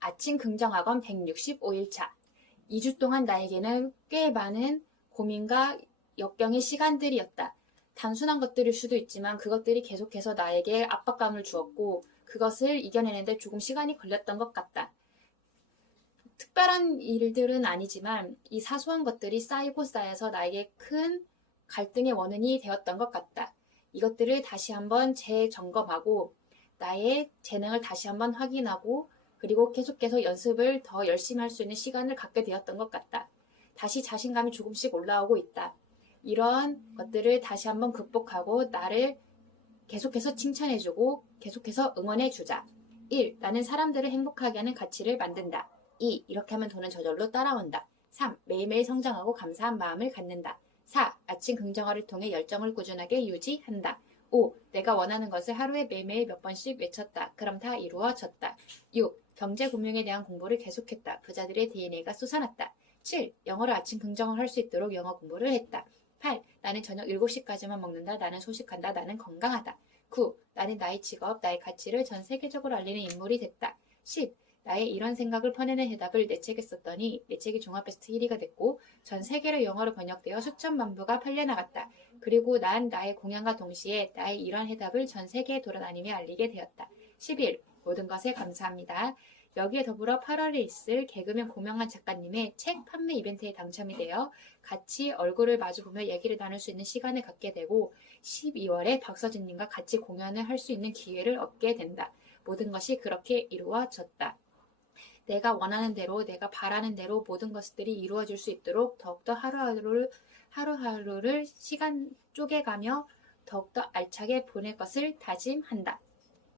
아침 긍정학원 165일차. 2주 동안 나에게는 꽤 많은 고민과 역경의 시간들이었다. 단순한 것들일 수도 있지만 그것들이 계속해서 나에게 압박감을 주었고 그것을 이겨내는데 조금 시간이 걸렸던 것 같다. 특별한 일들은 아니지만 이 사소한 것들이 쌓이고 쌓여서 나에게 큰 갈등의 원인이 되었던 것 같다. 이것들을 다시 한번 재점검하고 나의 재능을 다시 한번 확인하고 그리고 계속해서 연습을 더 열심히 할 수 있는 시간을 갖게 되었던 것 같다. 다시 자신감이 조금씩 올라오고 있다. 이런 것들을 다시 한번 극복하고 나를 계속해서 칭찬해주고 계속해서 응원해주자. 1. 나는 사람들을 행복하게 하는 가치를 만든다. 2. 이렇게 하면 돈은 저절로 따라온다. 3. 매일매일 성장하고 감사한 마음을 갖는다. 4. 아침 긍정어를 통해 열정을 꾸준하게 유지한다. 5. 내가 원하는 것을 하루에 매일매일 몇 번씩 외쳤다. 그럼 다 이루어졌다. 6. 경제 금융에 대한 공부를 계속했다. 부자들의 DNA가 솟아났다. 7. 영어로 아침 긍정을 할 수 있도록 영어 공부를 했다. 8. 나는 저녁 7시까지만 먹는다. 나는 소식한다. 나는 건강하다. 9. 나는 나의 직업, 나의 가치를 전 세계적으로 알리는 인물이 됐다. 10. 나의 이런 생각을 퍼내는 해답을 내 책에 썼더니 내 책이 종합 베스트 1위가 됐고 전 세계로 영어로 번역되어 수천만 부가 팔려나갔다. 그리고 난 나의 공연과 동시에 나의 이런 해답을 전 세계에 돌아다니며 알리게 되었다. 11. 모든 것에 감사합니다. 여기에 더불어 8월에 있을 개그맨 고명환 작가님의 책 판매 이벤트에 당첨이 되어 같이 얼굴을 마주보며 얘기를 나눌 수 있는 시간을 갖게 되고 12월에 박서진님과 같이 공연을 할 수 있는 기회를 얻게 된다. 모든 것이 그렇게 이루어졌다. 내가 원하는 대로, 내가 바라는 대로 모든 것들이 이루어질 수 있도록 더욱더 하루하루를, 하루하루를 시간 쪼개가며 더욱더 알차게 보낼 것을 다짐한다.